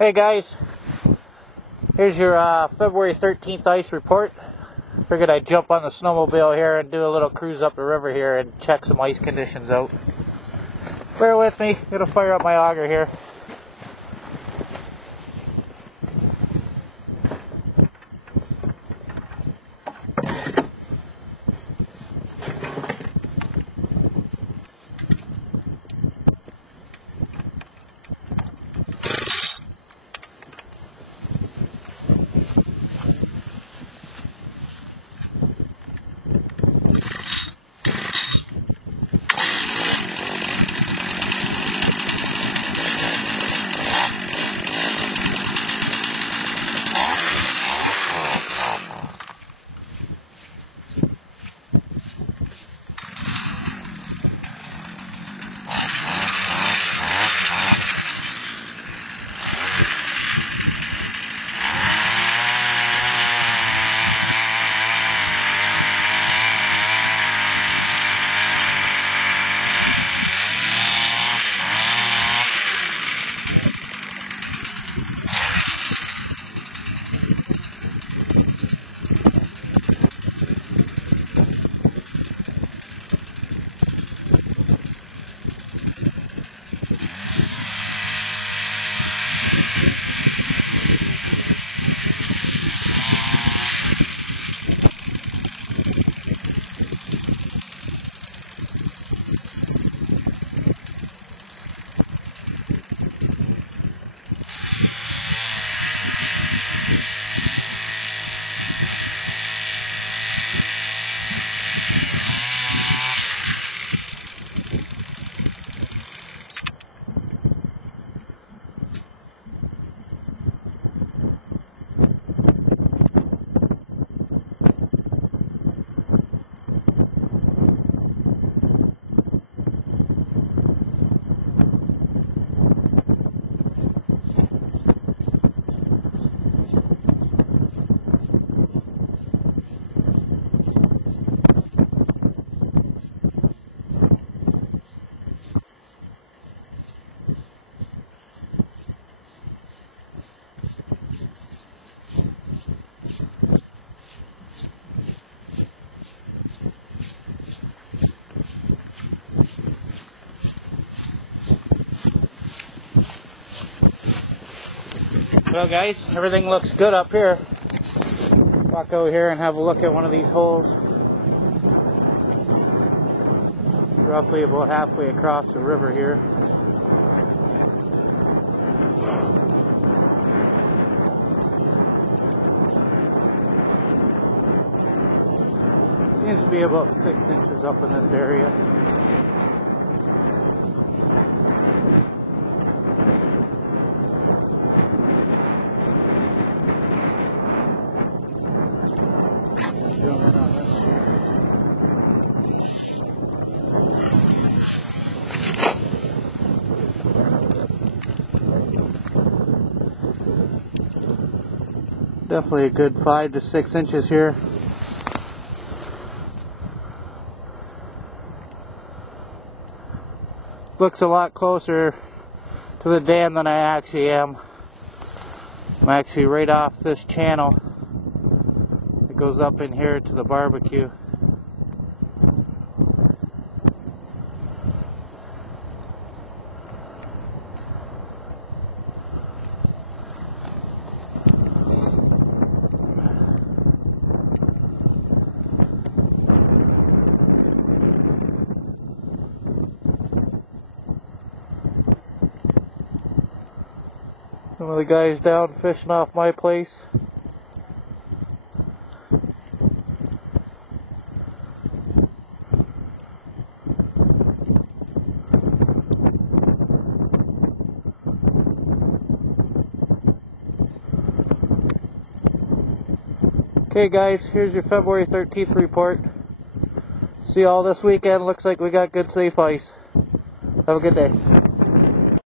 Hey guys, here's your February 13th ice report. Figured I'd jump on the snowmobile here and do a little cruise up the river here and check some ice conditions out. Bear with me, gonna fire up my auger here. Well guys, everything looks good up here. Walk over here and have a look at one of these holes. Roughly about halfway across the river here. Seems to be about 6 inches up in this area. Definitely a good 5 to 6 inches here. Looks a lot closer to the dam than I actually am. I'm actually right off this channel. It goes up in here to the barbecue. Some of the guys down fishing off my place. Okay guys, here's your February 13th report. See you all this weekend. Looks like we got good safe ice. Have a good day.